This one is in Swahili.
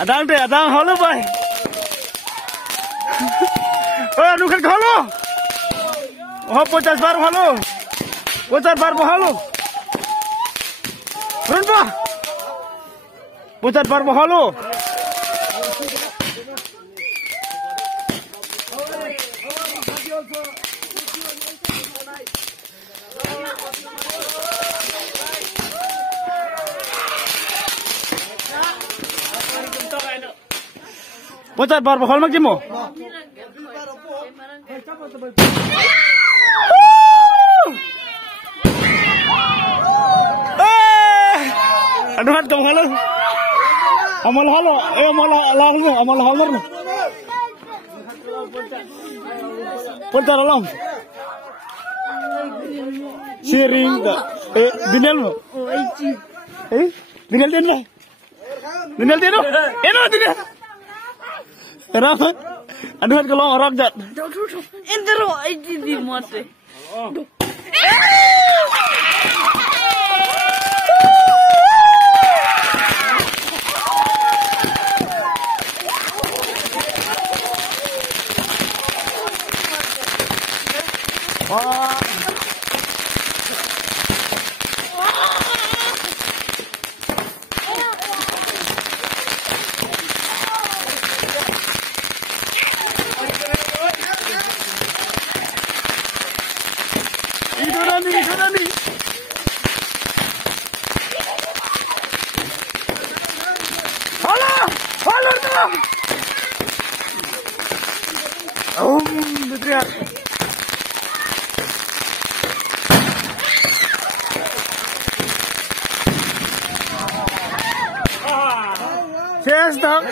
Adang halo boy. Oh, nuker halo. Oh, 50 bar halo. 50 bar halo. Berapa? 50 bar halo. Pocat bar hol mak jemo. Aduh hat kamu halo. Amal halo, amal halo. Pocat alam. Sharing dinel mo. Dinel din na. Dinel din no. Eno dinel. Kenapa? Aduh kan kalau orang jat. Entero di mate. Wah. Itu nanti. Halo dong. Betul. Cheers dong.